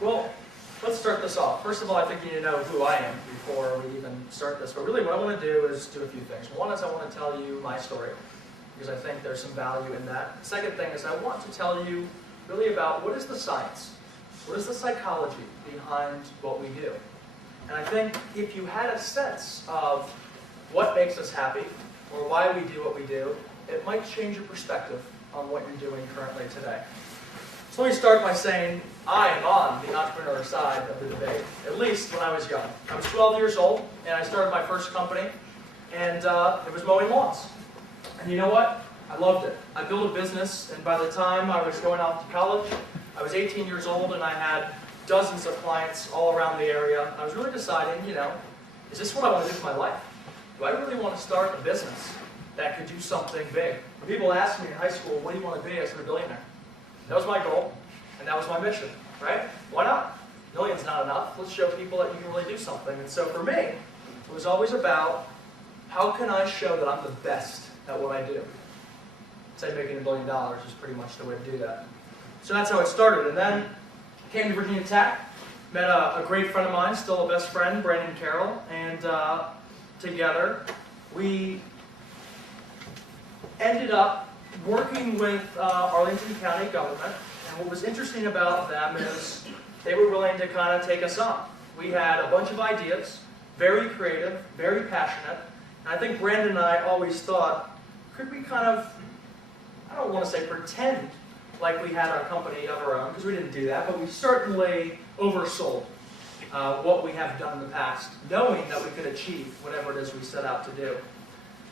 Well, let's start this off. First of all, I think you need to know who I am before we even start this. But really what I want to do is do a few things. One is I want to tell you my story, because I think there's some value in that. The second thing is I want to tell you really about what is the science, what is the psychology behind what we do. And I think if you had a sense of what makes us happy, or why we do what we do, it might change your perspective on what you're doing currently today. So let me start by saying I am on the entrepreneur side of the debate, at least when I was young. I was 12 years old, and I started my first company, and it was mowing lawns. And you know what? I loved it. I built a business, and by the time I was going off to college, I was 18 years old, and I had dozens of clients all around the area. I was really deciding, is this what I want to do with my life? Do I really want to start a business that could do something big? When people asked me in high school, what do you want to be? I said, a billionaire. That was my goal, and that was my mission, right? Why not? Million's not enough. Let's show people that you can really do something. And so for me, it was always about how can I show that I'm the best at what I do? I'd say making $1 billion is pretty much the way to do that. So that's how it started. And then came to Virginia Tech, met a great friend of mine, still a best friend, Brandon Carroll, and together we ended up working with Arlington County government. And what was interesting about them is they were willing to kind of take us on. We had a bunch of ideas, very creative, very passionate. And I think Brandon and I always thought, could we kind of, I don't want to say pretend like we had our company of our own, because we didn't do that, but we certainly oversold what we have done in the past, knowing that we could achieve whatever it is we set out to do.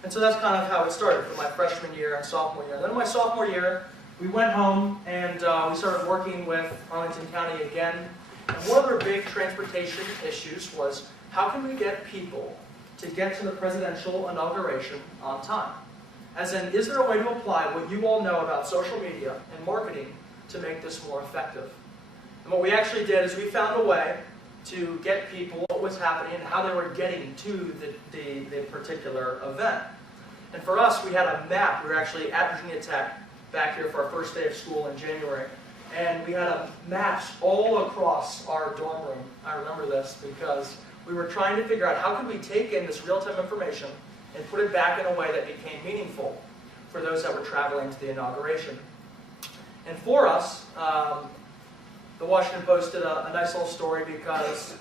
And so that's kind of how it started for my freshman year and sophomore year. Then in my sophomore year, we went home and we started working with Arlington County again. And one of their big transportation issues was, how can we get people to get to the presidential inauguration on time? As in, is there a way to apply what you all know about social media and marketing to make this more effective? And what we actually did is we found a way to get people what was happening and how they were getting to the particular event. And for us, we had a map. We were actually at Virginia Tech back here for our first day of school in January. And we had maps all across our dorm room. I remember this because we were trying to figure out how could we take in this real-time information and put it back in a way that became meaningful for those that were traveling to the inauguration. And for us, the Washington Post did a nice little story because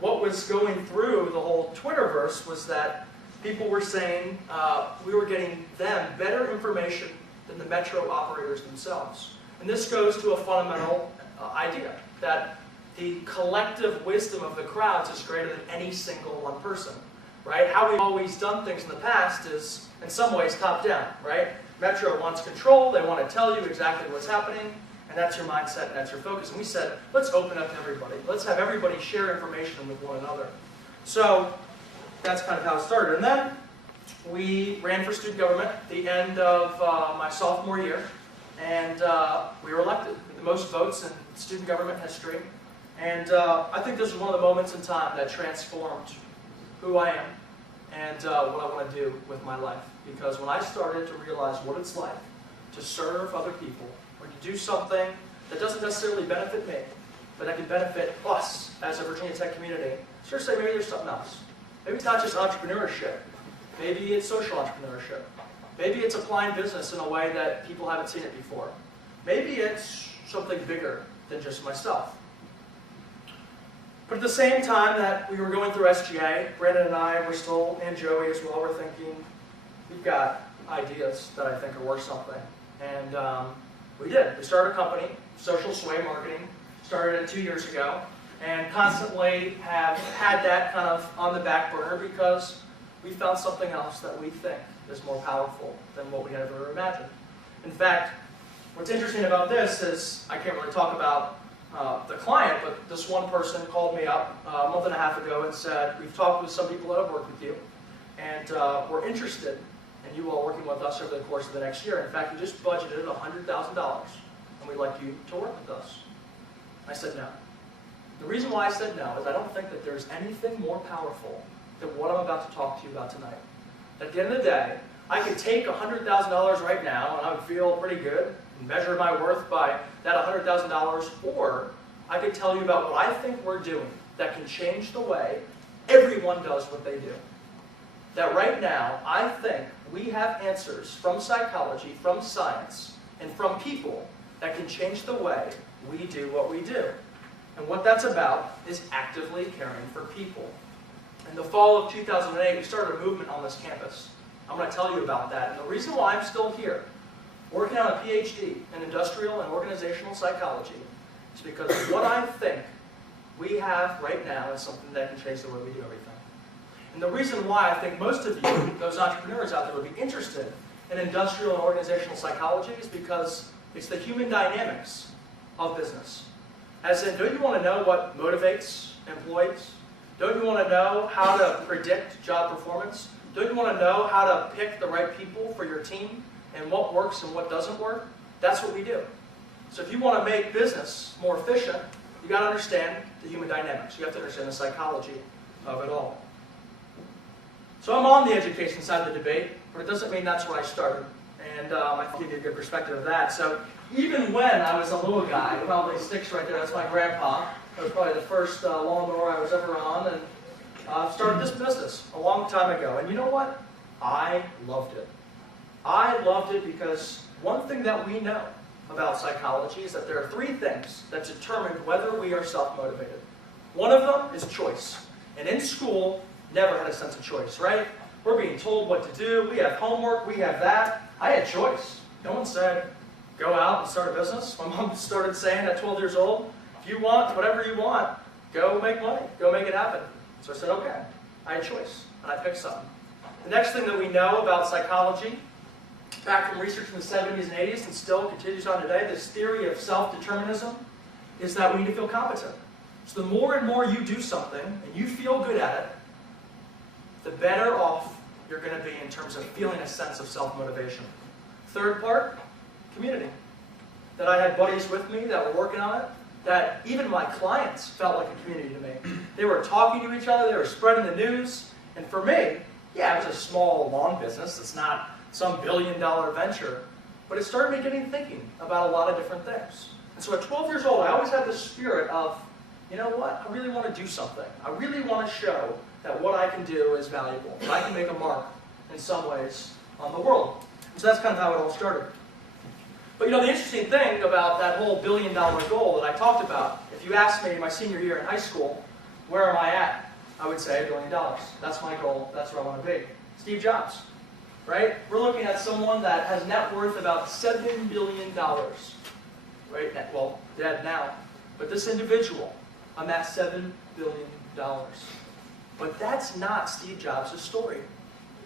what was going through the whole Twitterverse was that people were saying we were getting them better information than the metro operators themselves. And this goes to a fundamental idea that the collective wisdom of the crowds is greater than any single one person, right? How we've always done things in the past is, in some ways, top-down, right? Metro wants control, they want to tell you exactly what's happening, and that's your mindset, and that's your focus. And we said, let's open up to everybody. Let's have everybody share information with one another. So that's kind of how it started. And then we ran for student government at the end of my sophomore year, and we were elected with the most votes in student government history. And I think this was one of the moments in time that transformed who I am and what I want to do with my life. Because when I started to realize what it's like to serve other people, or to do something that doesn't necessarily benefit me, but that can benefit us as a Virginia Tech community, sure say maybe there's something else. Maybe it's not just entrepreneurship. Maybe it's social entrepreneurship. Maybe it's applying business in a way that people haven't seen it before. Maybe it's something bigger than just myself. But at the same time that we were going through SGA, Brandon and I were still, and Joey as well, were thinking, we've got ideas that I think are worth something. And we did. We started a company, Social Sway Marketing, started it 2 years ago, and constantly have had that kind of on the back burner because we found something else that we think is more powerful than what we had ever imagined. In fact, what's interesting about this is, I can't really talk about the client, but this one person called me up a month and a half ago and said, we've talked with some people that have worked with you, and we're interested in you all working with us over the course of the next year. In fact, we just budgeted $100,000, and we'd like you to work with us. I said no. The reason why I said no is I don't think that there's anything more powerful than what I'm about to talk to you about tonight. At the end of the day, I could take $100,000 right now, and I would feel pretty good, and measure my worth by that $100,000, or I could tell you about what I think we're doing that can change the way everyone does what they do. That right now, I think we have answers from psychology, from science, and from people that can change the way we do what we do. And what that's about is actively caring for people. In the fall of 2008, we started a movement on this campus. I'm going to tell you about that. And the reason why I'm still here, working on a PhD in industrial and organizational psychology, is because what I think we have right now is something that can change the way we do everything. And the reason why I think most of you, those entrepreneurs out there, would be interested in industrial and organizational psychology is because it's the human dynamics of business. As in, don't you want to know what motivates employees? Don't you want to know how to predict job performance? Don't you want to know how to pick the right people for your team and what works and what doesn't work? That's what we do. So if you want to make business more efficient, you've got to understand the human dynamics. You have to understand the psychology of it all. So I'm on the education side of the debate, but it doesn't mean that's where I started. And I can give you a good perspective of that. So even when I was a little guy, probably sticks right there, that's my grandpa. That was probably the first lawnmower I was ever on, and started this business a long time ago. And you know what? I loved it. I loved it because one thing that we know about psychology is that there are three things that determine whether we are self-motivated. One of them is choice. And in school, never had a sense of choice, right? We're being told what to do. We have homework. We have that. I had choice. No one said, go out and start a business. My mom started saying at 12 years old, if you want whatever you want, go make money. Go make it happen. So I said, okay. I had choice. And I picked something. The next thing that we know about psychology, back from research in the 70s and 80s, and still continues on today, this theory of self-determinism, is that we need to feel competent. So the more and more you do something, and you feel good at it, the better off you're going to be in terms of feeling a sense of self-motivation. Third part, community. That I had buddies with me that were working on it, that even my clients felt like a community to me. They were talking to each other, they were spreading the news, and for me, yeah, it was a small lawn business. It's not some billion-dollar venture, but it started me getting thinking about a lot of different things. And so at 12 years old, I always had this spirit of, you know what, I really want to do something. I really want to show that what I can do is valuable, that I can make a mark in some ways on the world. And so that's kind of how it all started. But you know, the interesting thing about that whole billion-dollar goal that I talked about, if you asked me my senior year in high school, where am I at? I would say $1 billion. That's my goal. That's where I want to be. Steve Jobs, right? We're looking at someone that has net worth about $7 billion, right? Well, dead now. But this individual, I'm at $7 billion. But that's not Steve Jobs' story.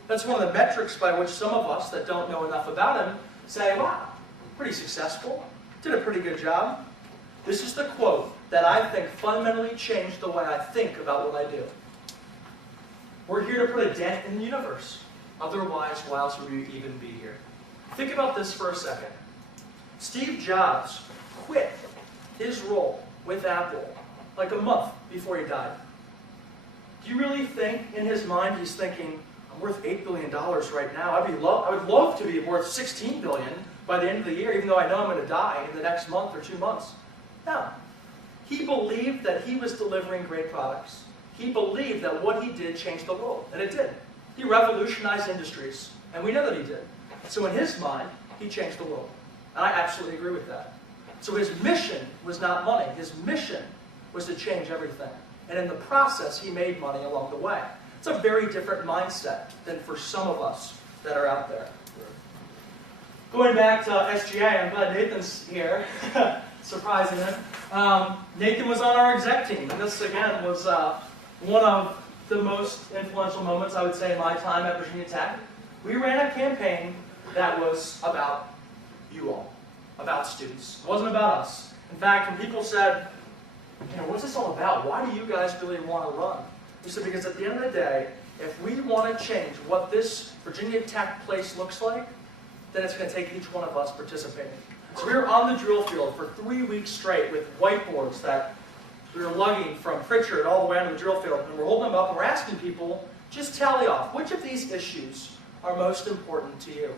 That's one of the metrics by which some of us that don't know enough about him say, wow, pretty successful, did a pretty good job. This is the quote that I think fundamentally changed the way I think about what I do. We're here to put a dent in the universe. Otherwise, why else would we even be here? Think about this for a second. Steve Jobs quit his role with Apple like a month before he died. Do you really think in his mind he's thinking, I'm worth $8 billion right now. I would love to be worth $16 billion by the end of the year, even though I know I'm going to die in the next month or 2 months. No. He believed that he was delivering great products. He believed that what he did changed the world, and it did. He revolutionized industries, and we know that he did. So in his mind, he changed the world. And I absolutely agree with that. So his mission was not money. His mission was to change everything. And in the process, he made money along the way. It's a very different mindset than for some of us that are out there. Going back to SGA, I'm glad Nathan's here. Surprising him. Nathan was on our exec team, and this, again, was one of the most influential moments, I would say, in my time at Virginia Tech. We ran a campaign that was about you all, about students. It wasn't about us. In fact, when people said, you know, what's this all about? Why do you guys really want to run? We said, because at the end of the day, if we want to change what this Virginia Tech place looks like, then it's going to take each one of us participating. So we were on the drill field for 3 weeks straight with whiteboards that we were lugging from Pritchard all the way onto the drill field, and we're holding them up and we're asking people, just tally off, which of these issues are most important to you?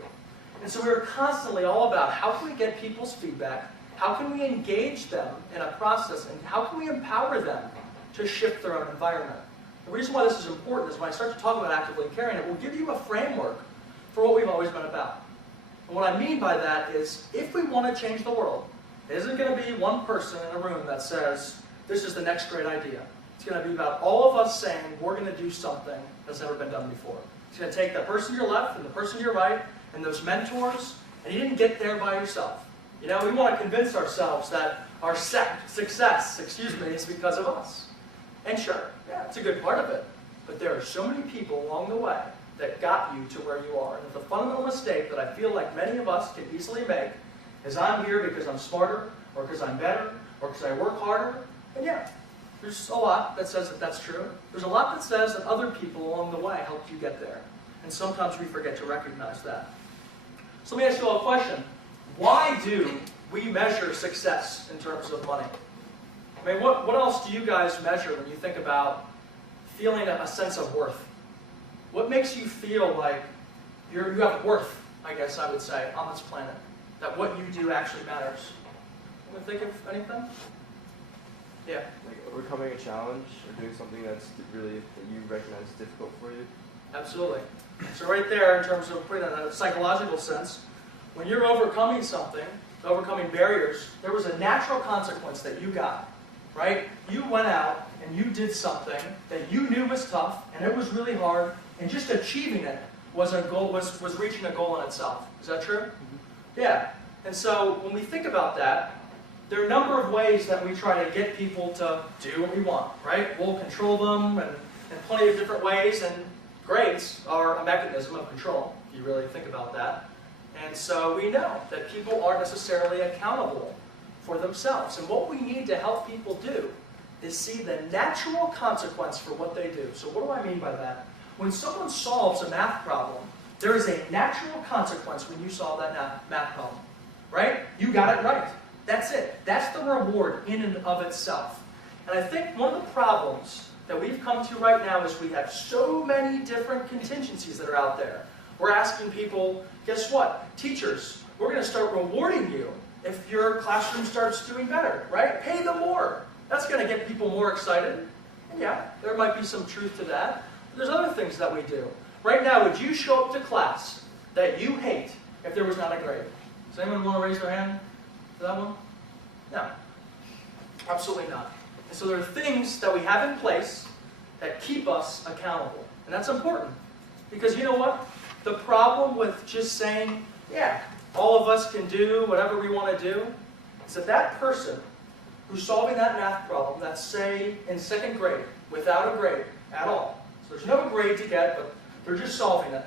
And so we were constantly all about how can we get people's feedback, how can we engage them in a process, and how can we empower them to shift their own environment? The reason why this is important is when I start to talk about actively caring, it will give you a framework for what we've always been about. And what I mean by that is, if we want to change the world, it isn't going to be one person in a room that says, this is the next great idea. It's going to be about all of us saying, we're going to do something that's never been done before. It's going to take the person to your left and the person to your right, and those mentors, and you didn't get there by yourself. You know, we want to convince ourselves that our success, is because of us. And sure, yeah, it's a good part of it. But there are so many people along the way that got you to where you are. And the fundamental mistake that I feel like many of us can easily make is, I'm here because I'm smarter, or because I'm better, or because I work harder. And yeah, there's a lot that says that that's true. There's a lot that says that other people along the way helped you get there. And sometimes we forget to recognize that. So let me ask you all a question. Why do we measure success in terms of money? I mean, what else do you guys measure when you think about feeling a sense of worth? What makes you feel like you have worth, I guess I would say, on this planet? That what you do actually matters? Anyone think of anything? Yeah. Like overcoming a challenge or doing something that you recognize is difficult for you? Absolutely. So right there, in terms of putting it in a psychological sense, when you're overcoming something, overcoming barriers, there was a natural consequence that you got, right? You went out and you did something that you knew was tough and it was really hard, and just achieving it was a goal, was reaching a goal in itself. Is that true? Mm-hmm. Yeah. And so when we think about that, there are a number of ways that we try to get people to do what we want, right? We'll control them and in plenty of different ways, and grades are a mechanism of control, if you really think about that. And so we know that people aren't necessarily accountable for themselves. And what we need to help people do is see the natural consequence for what they do. So what do I mean by that? When someone solves a math problem, there is a natural consequence when you solve that math problem, right? You got it right. That's it. That's the reward in and of itself. And I think one of the problems that we've come to right now is we have so many different contingencies that are out there. We're asking people, guess what? Teachers, we're going to start rewarding you if your classroom starts doing better, right? Pay them more. That's going to get people more excited. And yeah, there might be some truth to that. But there's other things that we do. Right now, would you show up to class that you hate if there was not a grade? Does anyone want to raise their hand for that one? No. Absolutely not. And so there are things that we have in place that keep us accountable. And that's important. Because you know what? The problem with just saying, yeah, all of us can do whatever we want to do, is that that person who's solving that math problem, that's, say, in second grade, without a grade at all. So there's no grade to get, but they're just solving it.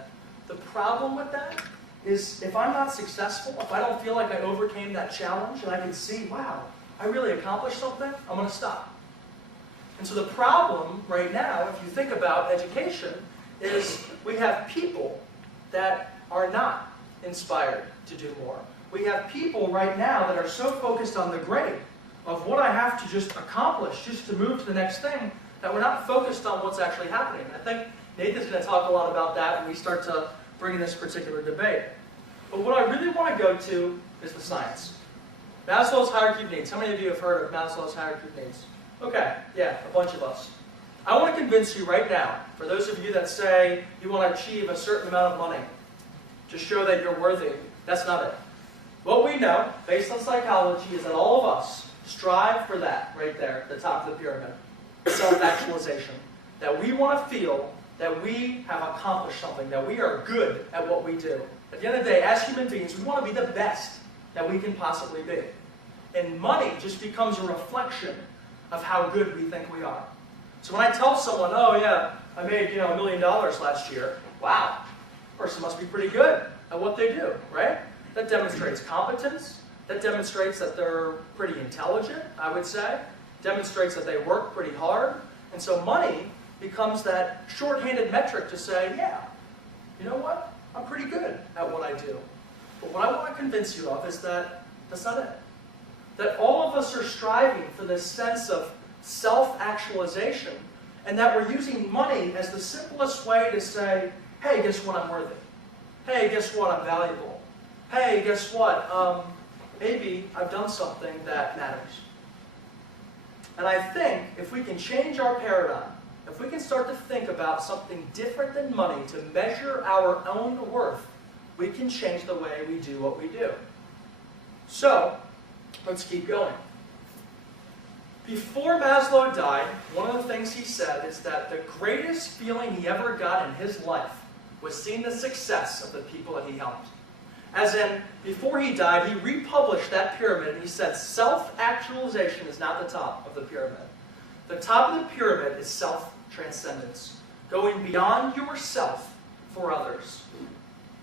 The problem with that is if I'm not successful, if I don't feel like I overcame that challenge and I can see, wow, I really accomplished something, I'm going to stop. And so the problem right now, if you think about education, is we have people that are not inspired to do more. We have people right now that are so focused on the grade of what I have to just accomplish, just to move to the next thing, that we're not focused on what's actually happening. And I think Nathan's going to talk a lot about that when we start to bring in this particular debate. But what I really want to go to is the science. Maslow's hierarchy of needs. How many of you have heard of Maslow's hierarchy of needs? Okay, yeah, a bunch of us. I want to convince you right now, for those of you that say you want to achieve a certain amount of money to show that you're worthy, that's not it. What we know, based on psychology, is that all of us strive for that right there at the top of the pyramid. Self-actualization. That we want to feel that we have accomplished something, that we are good at what we do. At the end of the day, as human beings, we want to be the best that we can possibly be. And money just becomes a reflection of how good we think we are. So when I tell someone, oh yeah, I made $1 million last year, wow, the person must be pretty good at what they do, right? That demonstrates competence. That demonstrates that they're pretty intelligent, I would say. Demonstrates that they work pretty hard. And so money becomes that shorthanded metric to say, yeah, you know what? I'm pretty good at what I do. But what I want to convince you of is that that's not it. That all of us are striving for this sense of self-actualization, and that we're using money as the simplest way to say, hey, guess what? I'm worthy. Hey, guess what? I'm valuable. Hey, guess what? maybe I've done something that matters. And I think if we can change our paradigm, if we can start to think about something different than money to measure our own worth, we can change the way we do what we do. So, let's keep going. Before Maslow died, one of the things he said is that the greatest feeling he ever got in his life was seeing the success of the people that he helped. As in, before he died, he republished that pyramid and he said, self-actualization is not the top of the pyramid. The top of the pyramid is self-transcendence, going beyond yourself for others.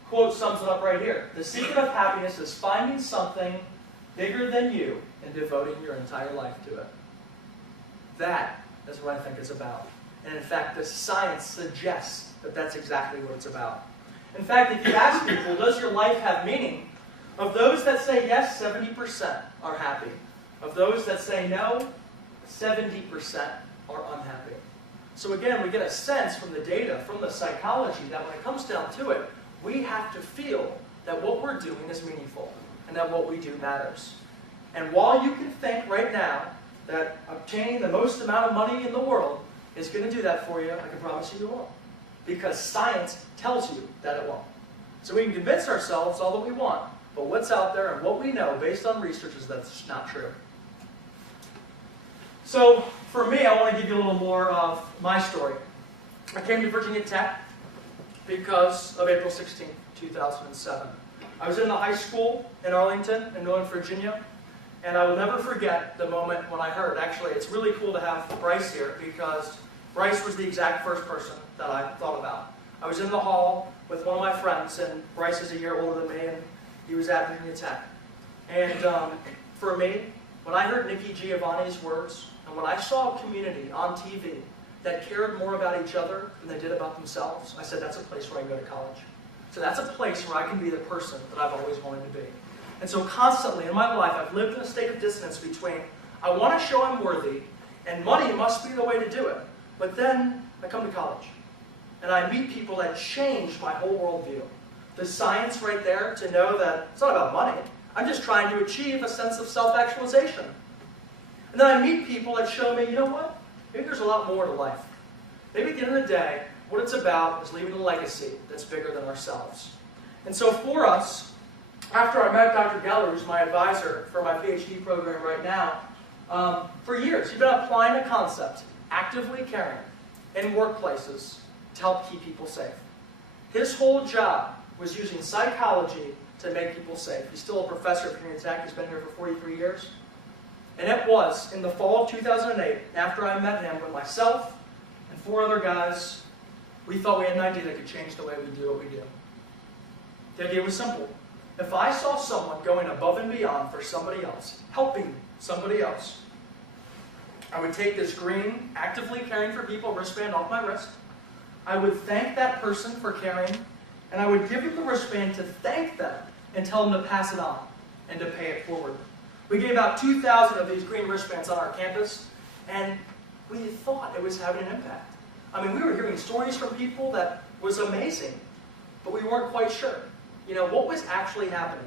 Quote sums it up right here. The secret of happiness is finding something bigger than you and devoting your entire life to it. That is what I think it's about. And in fact, the science suggests that that's exactly what it's about. In fact, if you ask people, does your life have meaning? Of those that say yes, 70% are happy. Of those that say no, 70% are unhappy. So again, we get a sense from the data, from the psychology, that when it comes down to it, we have to feel that what we're doing is meaningful and that what we do matters. And while you can think right now that obtaining the most amount of money in the world is going to do that for you, I can promise you it won't. Because science tells you that it won't. So we can convince ourselves all that we want, but what's out there and what we know based on research is that's not true. So for me, I want to give you a little more of my story. I came to Virginia Tech because of April 16, 2007. I was in the high school in Arlington, in Northern Virginia, and I will never forget the moment when I heard. Actually, it's really cool to have Bryce here because Bryce was the exact first person that I thought about. I was in the hall with one of my friends, and Bryce is a year older than me, and he was at Virginia Tech. And for me, when I heard Nikki Giovanni's words, and when I saw a community on TV that cared more about each other than they did about themselves, I said, that's a place where I can go to college. So that's a place where I can be the person that I've always wanted to be. And so constantly in my life, I've lived in a state of dissonance between, I want to show I'm worthy, and money must be the way to do it. But then I come to college, and I meet people that change my whole worldview. The science right there to know that it's not about money. I'm just trying to achieve a sense of self-actualization. And then I meet people that show me, you know what? Maybe there's a lot more to life. Maybe at the end of the day, what it's about is leaving a legacy that's bigger than ourselves. And so for us, after I met Dr. Geller, who's my advisor for my PhD program right now, for years, he's been applying a concept, actively caring, in workplaces to help keep people safe. His whole job was using psychology to make people safe. He's still a professor at Virginia Tech. He's been here for 43 years. And it was in the fall of 2008, after I met him, when myself and 4 other guys, we thought we had an idea that could change the way we do what we do. The idea was simple. If I saw someone going above and beyond for somebody else, helping somebody else, I would take this green, actively caring for people wristband off my wrist. I would thank that person for caring, and I would give them the wristband to thank them and tell them to pass it on and to pay it forward. We gave out 2,000 of these green wristbands on our campus, and we thought it was having an impact. I mean, we were hearing stories from people that was amazing, but we weren't quite sure. You know, what was actually happening?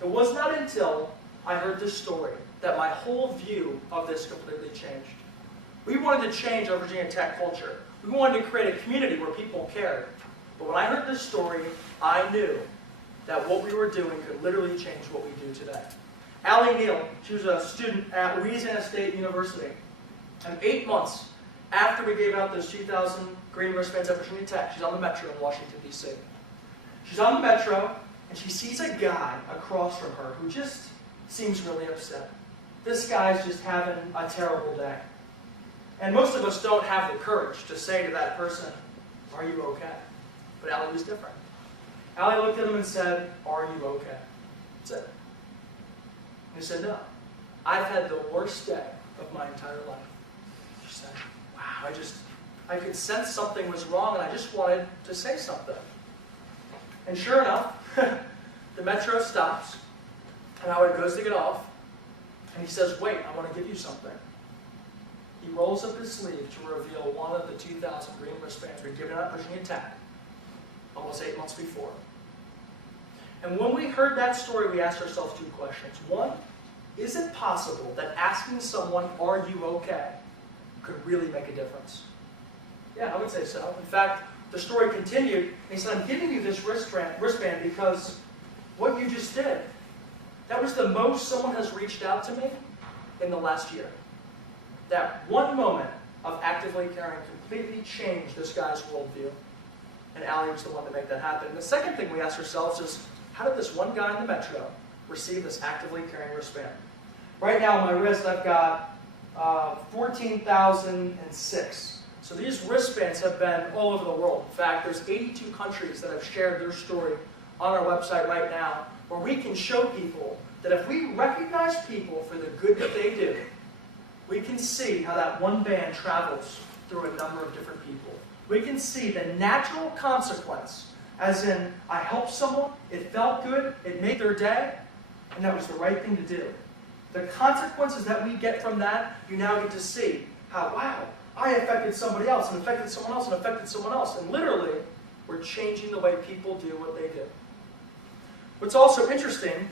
It was not until I heard this story that my whole view of this completely changed. We wanted to change our Virginia Tech culture. We wanted to create a community where people cared. But when I heard this story, I knew that what we were doing could literally change what we do today. Allie Neal, she was a student at Louisiana State University. And 8 months after we gave out those 2,000 green wristbands at Virginia Tech, she's on the metro in Washington, D.C. She's on the metro, and she sees a guy across from her who just seems really upset. This guy's just having a terrible day. And most of us don't have the courage to say to that person, are you okay? But Allie was different. Allie looked at him and said, are you okay? That's it. And he said, no. I've had the worst day of my entire life. She said, wow, I could sense something was wrong, and I just wanted to say something. And sure enough, the metro stops, and Howard goes to get off, and he says, wait, I want to give you something. He rolls up his sleeve to reveal one of the 2,000 green wristbands we'd given out at Virginia Tech almost 8 months before. And when we heard that story, we asked ourselves two questions. One, is it possible that asking someone, "Are you okay?" could really make a difference? Yeah, I would say so. In fact, the story continued, and he said, "I'm giving you this wristband because what you just did, that was the most someone has reached out to me in the last year. That one moment of actively caring completely changed this guy's worldview." And Allie was the one to make that happen. And the second thing we asked ourselves is, how did this one guy in the metro receive this actively caring wristband? Right now on my wrist, I've got 14,006. So these wristbands have been all over the world. In fact, there's 82 countries that have shared their story on our website right now, where we can show people that if we recognize people for the good that they do, we can see how that one band travels through a number of different people. We can see the natural consequence, as in, I helped someone, it felt good, it made their day, and that was the right thing to do. The consequences that we get from that, you now get to see how, wow, I affected somebody else, and affected someone else, and affected someone else. And literally, we're changing the way people do what they do. What's also interesting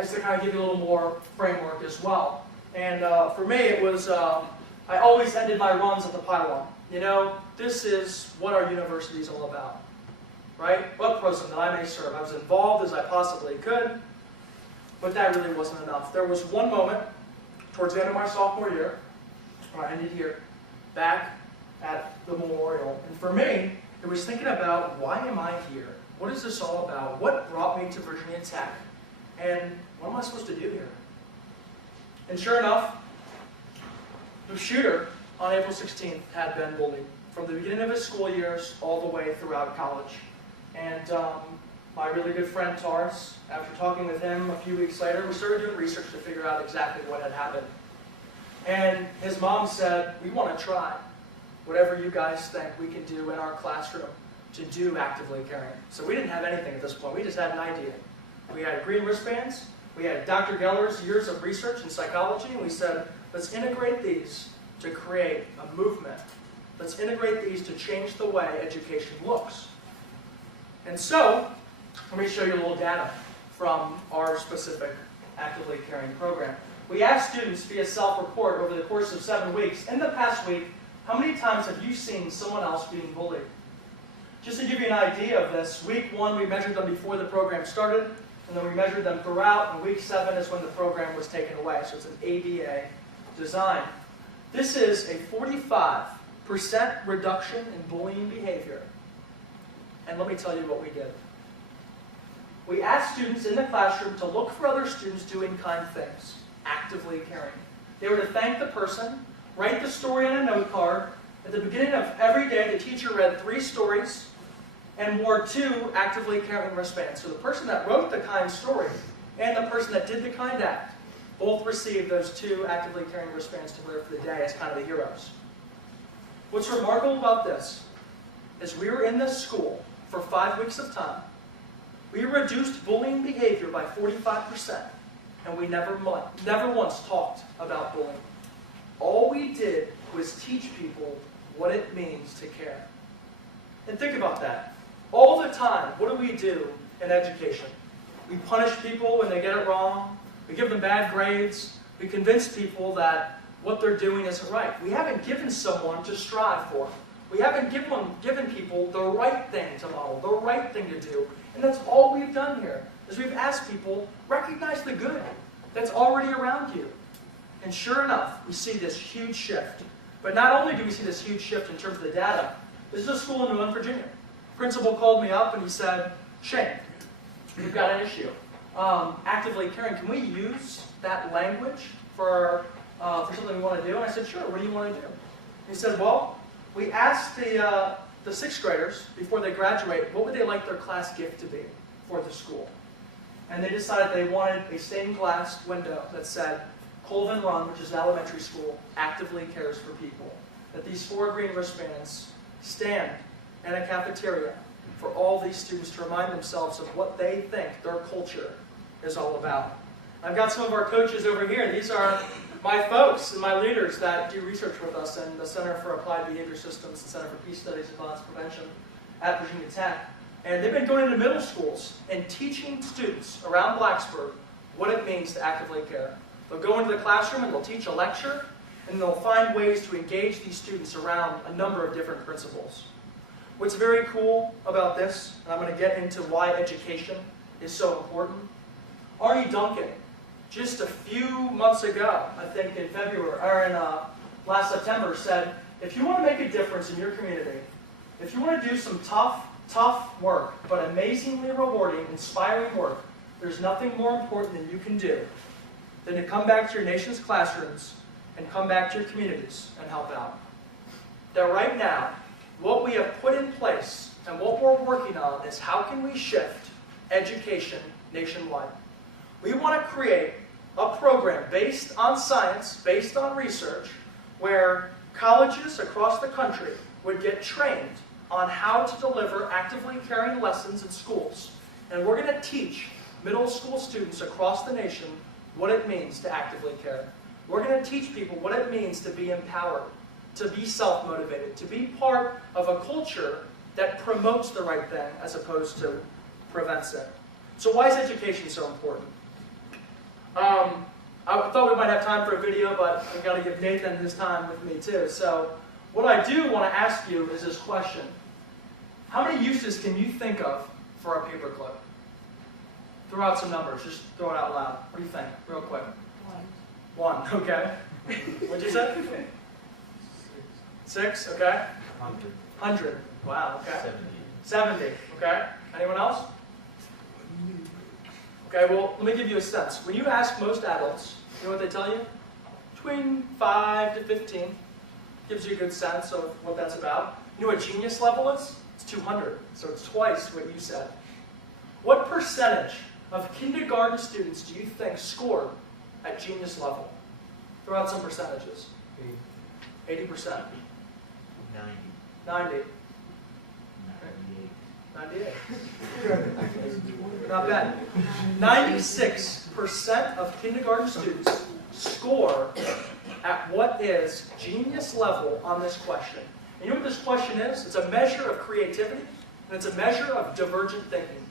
is to kind of give you a little more framework as well. And for me, it was, I always ended my runs at the pylon. You know, this is what our university is all about, right? What program that I may serve. I was involved as I possibly could, but that really wasn't enough. There was one moment towards the end of my sophomore year, where I ended here, back at the memorial. And for me, it was thinking about, why am I here? What is this all about? What brought me to Virginia Tech? And what am I supposed to do here? And sure enough, the shooter on April 16th had been bullied from the beginning of his school years all the way throughout college. And my really good friend Taurus, after talking with him a few weeks later, we started doing research to figure out exactly what had happened. And his mom said, "We want to try whatever you guys think we can do in our classroom to do actively caring." So we didn't have anything at this point. We just had an idea. We had green wristbands. We had Dr. Geller's years of research in psychology, and we said, let's integrate these to create a movement. Let's integrate these to change the way education looks. And so, let me show you a little data from our specific actively caring program. We asked students via self-report over the course of 7 weeks, in the past week, how many times have you seen someone else being bullied? Just to give you an idea of this, week 1 we measured them before the program started, and then we measured them throughout, and week 7 is when the program was taken away. So it's an ABA design. This is a 45% reduction in bullying behavior. And let me tell you what we did. We asked students in the classroom to look for other students doing kind things, actively caring. They were to thank the person, write the story on a note card. At the beginning of every day, the teacher read 3 stories and wore 2 actively caring wristbands. So the person that wrote the kind story and the person that did the kind act both received those 2 actively caring wristbands to wear for the day as kind of the heroes. What's remarkable about this is we were in this school for 5 weeks of time. We reduced bullying behavior by 45%, and we never once talked about bullying. All we did was teach people what it means to care. And think about that. All the time, what do we do in education? We punish people when they get it wrong. We give them bad grades. We convince people that what they're doing isn't right. We haven't given someone to strive for. We haven't given people the right thing to model, the right thing to do. And that's all we've done here, is we've asked people, recognize the good that's already around you. And sure enough, we see this huge shift. But not only do we see this huge shift in terms of the data, this is a school in New England, Virginia. The principal called me up and he said, "Shane, we've got an issue. Actively caring, can we use that language for something we want to do?" And I said, "Sure, what do you want to do?" He said, "Well, we asked the 6th graders, before they graduate, what would they like their class gift to be for the school? And they decided they wanted a stained glass window that said, Colvin Run, which is an elementary school, actively cares for people. That these 4 green wristbands stand in a cafeteria for all these students to remind themselves of what they think their culture is all about." I've got some of our coaches over here. These are my folks and my leaders that do research with us in the Center for Applied Behavior Systems, the Center for Peace Studies and Violence Prevention at Virginia Tech. And they've been going into middle schools and teaching students around Blacksburg what it means to actively care. They'll go into the classroom and they'll teach a lecture, and they'll find ways to engage these students around a number of different principles. What's very cool about this, and I'm going to get into why education is so important. Arnie Duncan, just a few months ago, I think in February, or in last September, said, if you want to make a difference in your community, if you want to do some tough work, but amazingly rewarding, inspiring work, there's nothing more important than you can do than to come back to your nation's classrooms and come back to your communities and help out. That right now, what we have put in place and what we're working on is how can we shift education nationwide. We want to create a program based on science, based on research, where colleges across the country would get trained on how to deliver actively caring lessons in schools. And we're going to teach middle school students across the nation what it means to actively care. We're going to teach people what it means to be empowered, to be self-motivated, to be part of a culture that promotes the right thing as opposed to prevents it. So why is education so important? I thought we might have time for a video, but I've got to give Nathan his time with me too. So what I do want to ask you is this question. How many uses can you think of for a paperclip? Throw out some numbers. Just throw it out loud. What do you think? Real quick. One, okay. What'd you say? 6, okay. 100. Wow, okay. 70, okay. Anyone else? Okay, well, let me give you a sense. When you ask most adults, you know what they tell you? Between 5 to 15. Gives you a good sense of what that's about. You know what genius level is? It's 200, so it's twice what you said. What percentage of kindergarten students do you think scored at genius level? Throw out some percentages. 80%. 90. 98. Not bad. 96% of kindergarten students score at what is genius level on this question. And you know what this question is? It's a measure of creativity, and it's a measure of divergent thinking.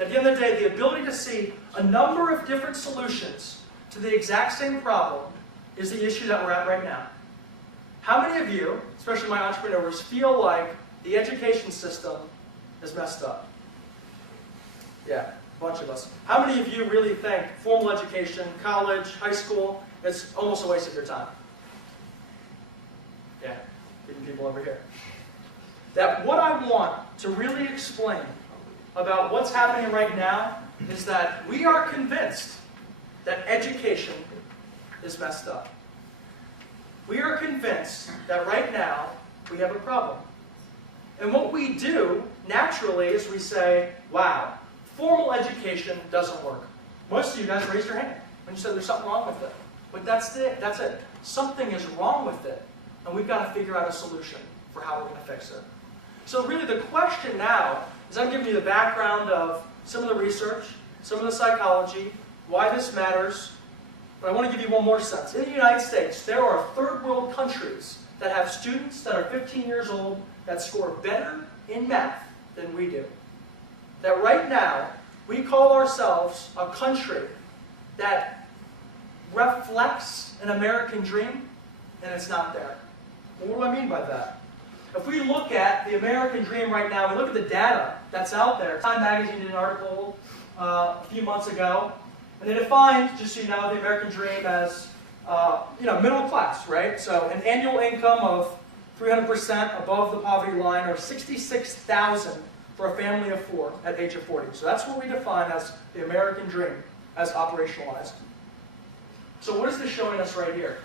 At the end of the day, the ability to see a number of different solutions to the exact same problem is the issue that we're at right now. How many of you, especially my entrepreneurs, feel like the education system is messed up? Yeah, a bunch of us. How many of you really think formal education, college, high school, is almost a waste of your time? Yeah, even people over here. That what I want to really explain about what's happening right now is that we are convinced that education is messed up. We are convinced that right now we have a problem. And what we do naturally is we say, wow, formal education doesn't work. Most of you guys raised your hand when you said there's something wrong with it. But that's it. That's it. Something is wrong with it. And we've got to figure out a solution for how we're going to fix it. So really the question now is I'm giving you the background of some of the research, some of the psychology, why this matters. But I want to give you one more sense. In the United States, there are third world countries that have students that are 15 years old that score better in math than we do. That right now, we call ourselves a country that reflects an American dream, and it's not there. Well, what do I mean by that? If we look at the American dream right now, we look at the data that's out there. Time Magazine did an article a few months ago, and they defined, just so you know, the American dream as middle class, right? So an annual income of 300% above the poverty line, or $66,000 for a family of 4 at age of 40. So that's what we define as the American dream, as operationalized. So what is this showing us right here?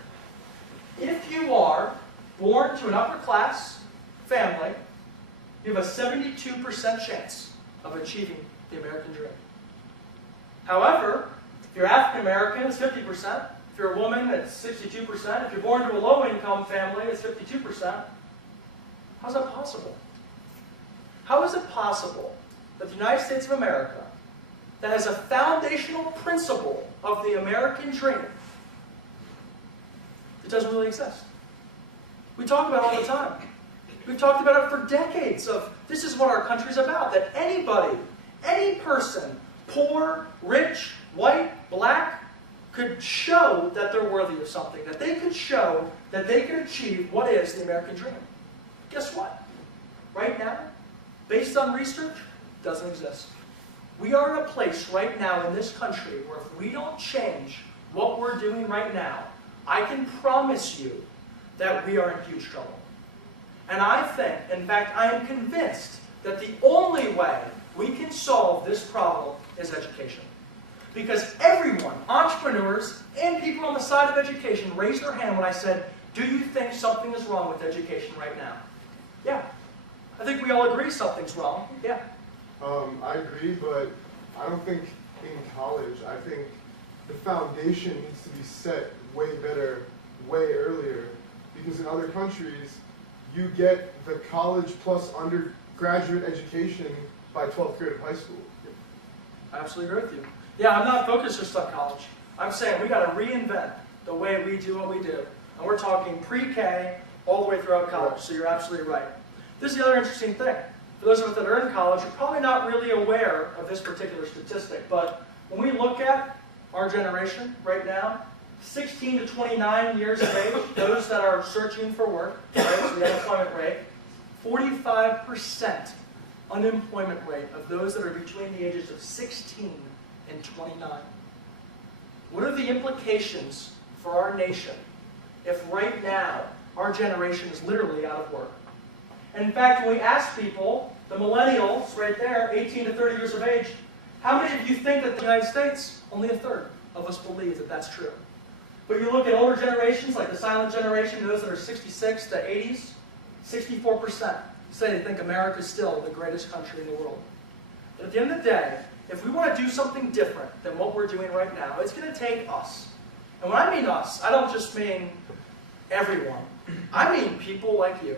If you are born to an upper class family, you have a 72% chance of achieving the American dream. However, if you're African American, it's 50%. If you're a woman, it's 62%. If you're born to a low-income family, it's 52%. How's that possible? How is it possible that the United States of America, that has a foundational principle of the American dream, it doesn't really exist? We talk about it all the time. We've talked about it for decades of this is what our country's about, that anybody, any person, poor, rich, white, black, could show that they're worthy of something, that they could show that they can achieve what is the American dream. Guess what? Right now, based on research, it doesn't exist. We are in a place right now in this country where if we don't change what we're doing right now, I can promise you that we are in huge trouble. And I think, in fact, I am convinced that the only way we can solve this problem is education. Because everyone, entrepreneurs and people on the side of education, raised their hand when I said, do you think something is wrong with education right now? Yeah. I think we all agree something's wrong. Yeah. I agree, but I don't think in college, I think the foundation needs to be set way better, way earlier. Because in other countries, you get the college plus undergraduate education by 12th grade of high school. I absolutely agree with you. Yeah, I'm not focused just on college. I'm saying we got to reinvent the way we do what we do. And we're talking pre-K all the way throughout college, so you're absolutely right. This is the other interesting thing. For those of us that are in college, you're probably not really aware of this particular statistic, but when we look at our generation right now, 16 to 29 years of age, those that are searching for work, right, so the unemployment rate, 45% unemployment rate of those that are between the ages of 16 and 29. What are the implications for our nation if right now our generation is literally out of work? And in fact, when we ask people, the millennials right there, 18 to 30 years of age, how many of you think that the United States, only a third of us believe that that's true? But you look at older generations, like the silent generation, those that are 66 to 80s, 64% say they think America is still the greatest country in the world. But at the end of the day, if we want to do something different than what we're doing right now, it's going to take us. And when I mean us, I don't just mean everyone. I mean people like you.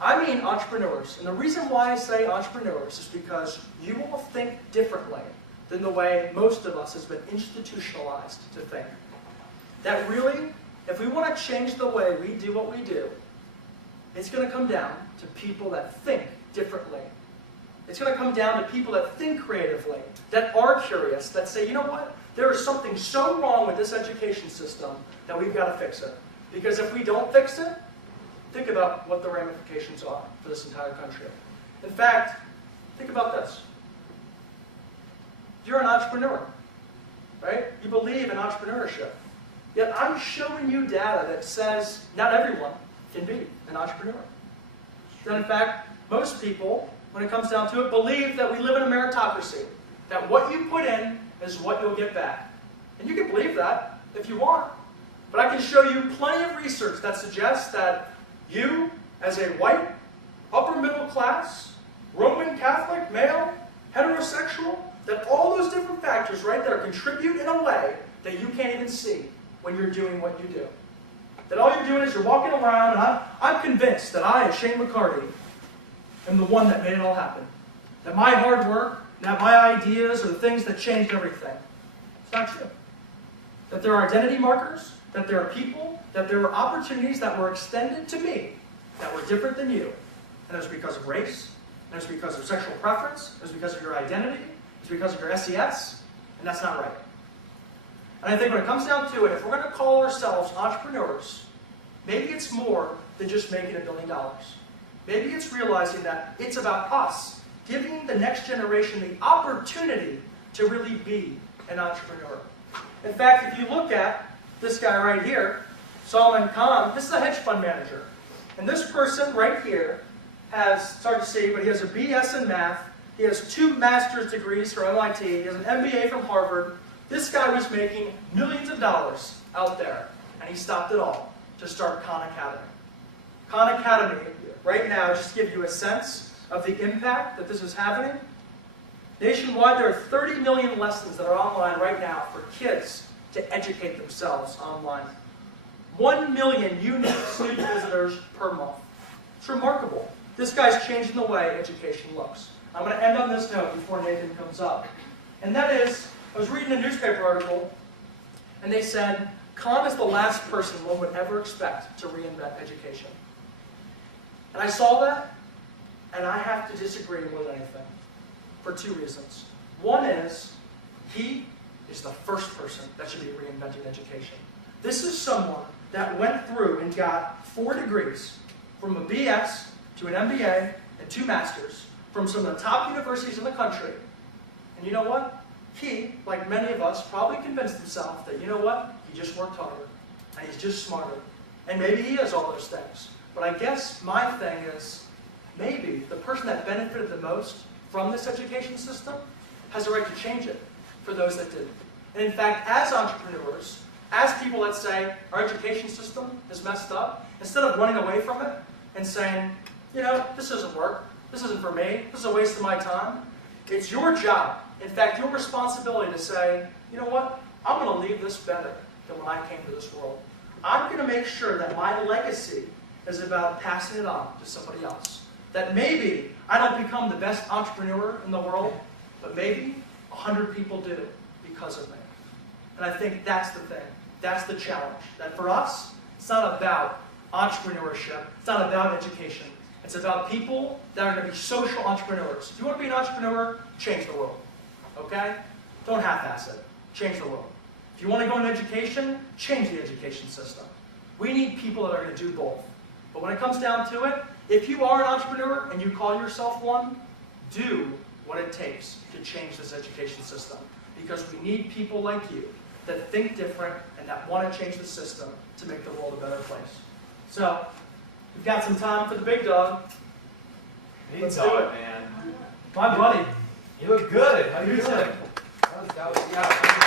I mean entrepreneurs. And the reason why I say entrepreneurs is because you will think differently than the way most of us has been institutionalized to think. That really, if we want to change the way we do what we do, it's going to come down to people that think differently. It's going to come down to people that think creatively, that are curious, that say, you know what? There is something so wrong with this education system that we've got to fix it. Because if we don't fix it, think about what the ramifications are for this entire country. In fact, think about this. You're an entrepreneur, right? You believe in entrepreneurship. Yet I'm showing you data that says not everyone can be an entrepreneur. That in fact, most people, when it comes down to it, believe that we live in a meritocracy. That what you put in is what you'll get back. And you can believe that if you want. But I can show you plenty of research that suggests that you, as a white, upper middle class, Roman Catholic, male, heterosexual, that all those different factors right there contribute in a way that you can't even see when you're doing what you do. That all you're doing is you're walking around, and I'm convinced that I, as Shane McCarty, am the one that made it all happen. That my hard work, that my ideas are the things that changed everything. It's not true. That there are identity markers, that there are people, that there were opportunities that were extended to me that were different than you. And it was because of race, and it was because of sexual preference, it was because of your identity, it was because of your SES, and that's not right. And I think when it comes down to it, if we're going to call ourselves entrepreneurs, maybe it's more than just making $1 billion. Maybe it's realizing that it's about us, giving the next generation the opportunity to really be an entrepreneur. In fact, if you look at this guy right here, Salman Khan, this is a hedge fund manager. And this person right here has, it's hard to see, but he has a BS in math. He has 2 master's degrees from MIT. He has an MBA from Harvard. This guy was making millions of dollars out there, and he stopped it all to start Khan Academy. Khan Academy, right now, just to give you a sense of the impact that this is having. Nationwide, there are 30 million lessons that are online right now for kids to educate themselves online. 1 million unique student visitors per month. It's remarkable. This guy's changing the way education looks. I'm going to end on this note before Nathan comes up. And that is, I was reading a newspaper article, and they said, Khan is the last person one would ever expect to reinvent education. And I saw that, and I have to disagree more than anything for two reasons. One is, he is the first person that should be reinventing education. This is someone that went through and got 4 degrees, from a BS to an MBA and 2 masters, from some of the top universities in the country. And you know what? He, like many of us, probably convinced himself that, you know what? He just worked harder, and he's just smarter. And maybe he has all those things. But I guess my thing is, maybe the person that benefited the most from this education system has a right to change it for those that didn't. And in fact, as entrepreneurs, as people that say our education system is messed up, instead of running away from it and saying, you know, this doesn't work, this isn't for me, this is a waste of my time, it's your job, in fact, your responsibility to say, you know what, I'm going to leave this better than when I came to this world. I'm going to make sure that my legacy is about passing it on to somebody else. That maybe I don't become the best entrepreneur in the world, but maybe 100 people do because of me. And I think that's the thing. That's the challenge. That for us, it's not about entrepreneurship. It's not about education. It's about people that are going to be social entrepreneurs. If you want to be an entrepreneur, change the world. Okay? Don't half-ass it. Change the world. If you want to go into education, change the education system. We need people that are going to do both. But when it comes down to it, if you are an entrepreneur and you call yourself one, do what it takes to change this education system. Because we need people like you that think different and that want to change the system to make the world a better place. So, we've got some time for the big dog. Let's do it, man. My buddy. You look good. How you You doing? too. That was Catholic.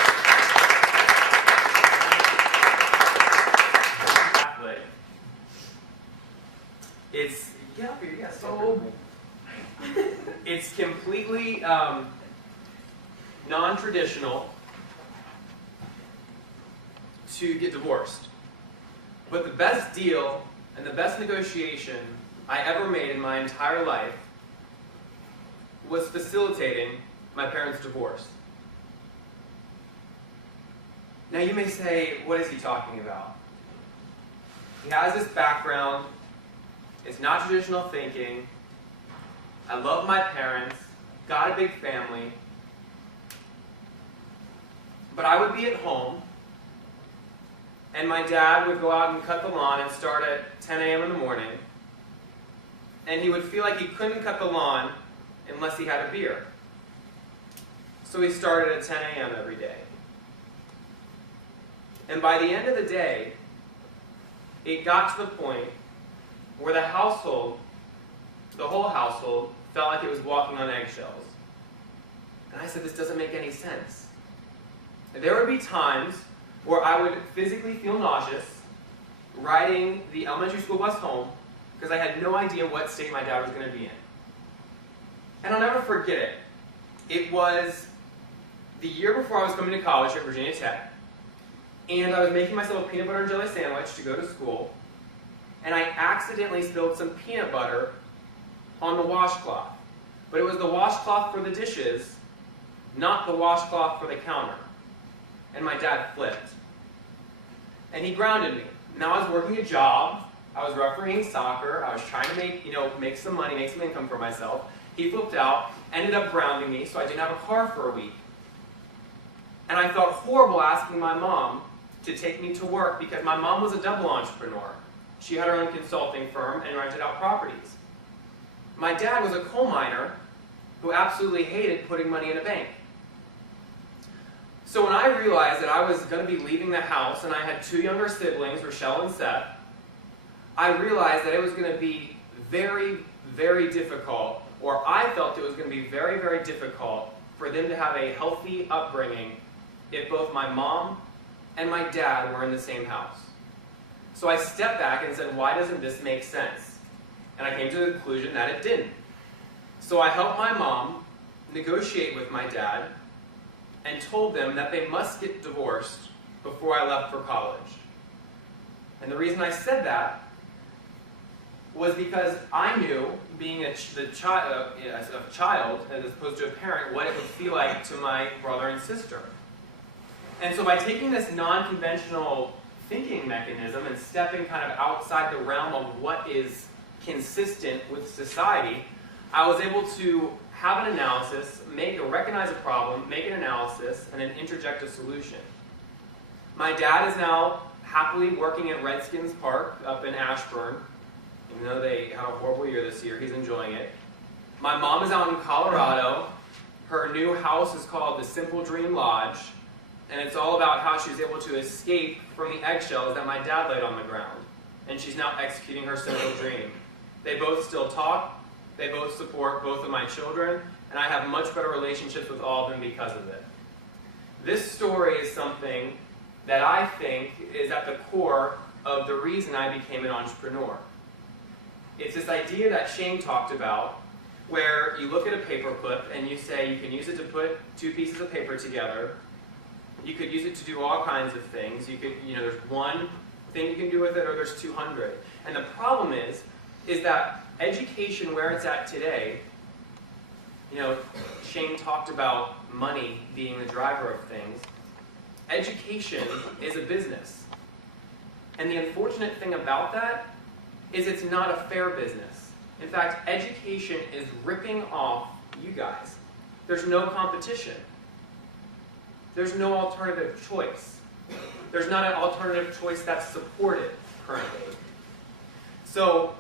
It's get up here. Yeah, so it's completely non-traditional to get divorced. But the best deal and the best negotiation I ever made in my entire life was facilitating my parents' divorce. Now you may say, what is he talking about? He has this background, it's not traditional thinking, I love my parents, got a big family, but I would be at home, and my dad would go out and cut the lawn and start at 10 a.m. in the morning, and he would feel like he couldn't cut the lawn unless he had a beer. So he started at 10 a.m. every day. And by the end of the day, it got to the point where the household, the whole household, felt like it was walking on eggshells. And I said, this doesn't make any sense. And there would be times where I would physically feel nauseous riding the elementary school bus home because I had no idea what state my dad was going to be in. And I'll never forget it. It was the year before I was coming to college at Virginia Tech, and I was making myself a peanut butter and jelly sandwich to go to school, and I accidentally spilled some peanut butter on the washcloth. But it was the washcloth for the dishes, not the washcloth for the counter. And my dad flipped. And he grounded me. Now I was working a job, I was refereeing soccer, I was trying to make some money, make some income for myself. He flipped out, ended up grounding me, so I didn't have a car for a week. And I felt horrible asking my mom to take me to work because my mom was a double entrepreneur. She had her own consulting firm and rented out properties. My dad was a coal miner who absolutely hated putting money in a bank. So when I realized that I was going to be leaving the house and I had 2 younger siblings, Rochelle and Seth, I realized that it was going to be very, very difficult, or I felt it was going to be very, very difficult for them to have a healthy upbringing if both my mom and my dad were in the same house. So I stepped back and said, why doesn't this make sense? And I came to the conclusion that it didn't. So I helped my mom negotiate with my dad and told them that they must get divorced before I left for college. And the reason I said that was because I knew, being a child as opposed to a parent, what it would feel like to my brother and sister. And so by taking this non-conventional thinking mechanism and stepping kind of outside the realm of what is consistent with society, I was able to have an analysis, recognize a problem, make an analysis, and then interject a solution. My dad is now happily working at Redskins Park up in Ashburn. Even though they had a horrible year this year, he's enjoying it. My mom is out in Colorado. Her new house is called the Simple Dream Lodge, and it's all about how she was able to escape from the eggshells that my dad laid on the ground. And she's now executing her simple dream. They both still talk. They both support both of my children, and I have much better relationships with all of them because of it. This story is something that I think is at the core of the reason I became an entrepreneur. It's this idea that Shane talked about, where you look at a paper clip and you say you can use it to put two pieces of paper together. You could use it to do all kinds of things. You could, there's one thing you can do with it, or there's 200. And the problem is that education where it's at today, Shane talked about money being the driver of things. Education is a business. And the unfortunate thing about that is it's not a fair business. In fact, education is ripping off you guys. There's no competition. There's no alternative choice. There's not an alternative choice that's supported currently. So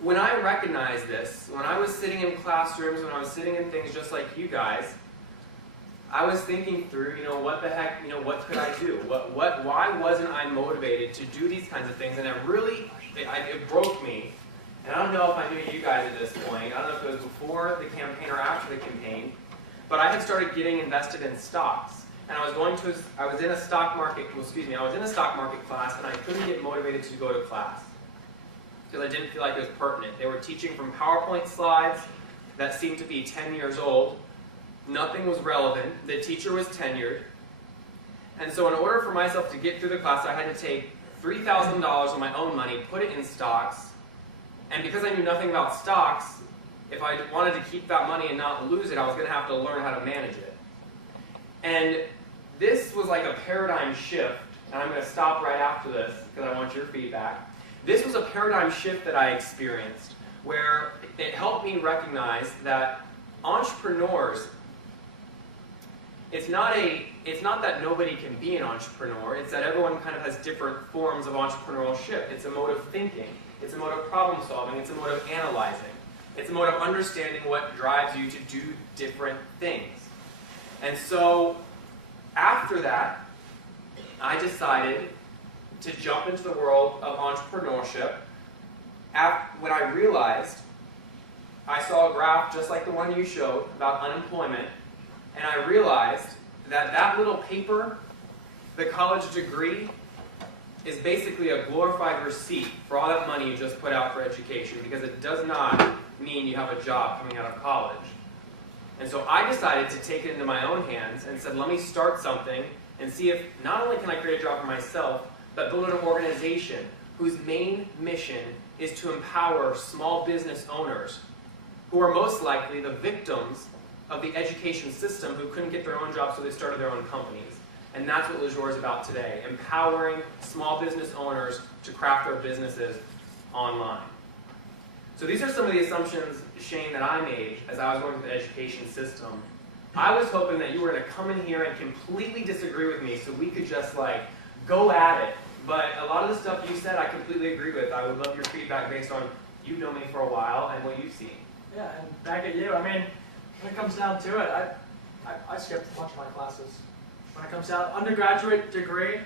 when I recognized this, when I was sitting in classrooms, when I was sitting in things just like you guys, I was thinking through, what the heck, what could I do? Why wasn't I motivated to do these kinds of things? And it broke me. And I don't know if I knew you guys at this point. I don't know if it was before the campaign or after the campaign. But I had started getting invested in stocks. And I was in a stock market class, and I couldn't get motivated to go to class because I didn't feel like it was pertinent. They were teaching from PowerPoint slides that seemed to be 10 years old. Nothing was relevant. The teacher was tenured. And so in order for myself to get through the class, I had to take $3,000 of my own money, put it in stocks. And because I knew nothing about stocks, if I wanted to keep that money and not lose it, I was going to have to learn how to manage it. And this was like a paradigm shift. And I'm going to stop right after this because I want your feedback. This was a paradigm shift that I experienced where it helped me recognize that entrepreneurs, it's not that nobody can be an entrepreneur, it's that everyone kind of has different forms of entrepreneurship. It's a mode of thinking, it's a mode of problem solving, it's a mode of analyzing, it's a mode of understanding what drives you to do different things. And so, after that, I decided to jump into the world of entrepreneurship. When I realized, I saw a graph just like the one you showed about unemployment, and I realized that little paper, the college degree, is basically a glorified receipt for all that money you just put out for education, because it does not mean you have a job coming out of college. And so I decided to take it into my own hands and said, let me start something and see if not only can I create a job for myself, but build an organization whose main mission is to empower small business owners who are most likely the victims of the education system who couldn't get their own jobs, so they started their own companies. And that's what LeJour is about today, empowering small business owners to craft their businesses online. So these are some of the assumptions, Shane, that I made as I was going through the education system. I was hoping that you were going to come in here and completely disagree with me so we could just go at it. But a lot of the stuff you said I completely agree with. I would love your feedback based on you've known me for a while and what you've seen. Yeah, and back at you. I mean, when it comes down to it, I skipped a bunch of my classes. When it comes down to undergraduate degree,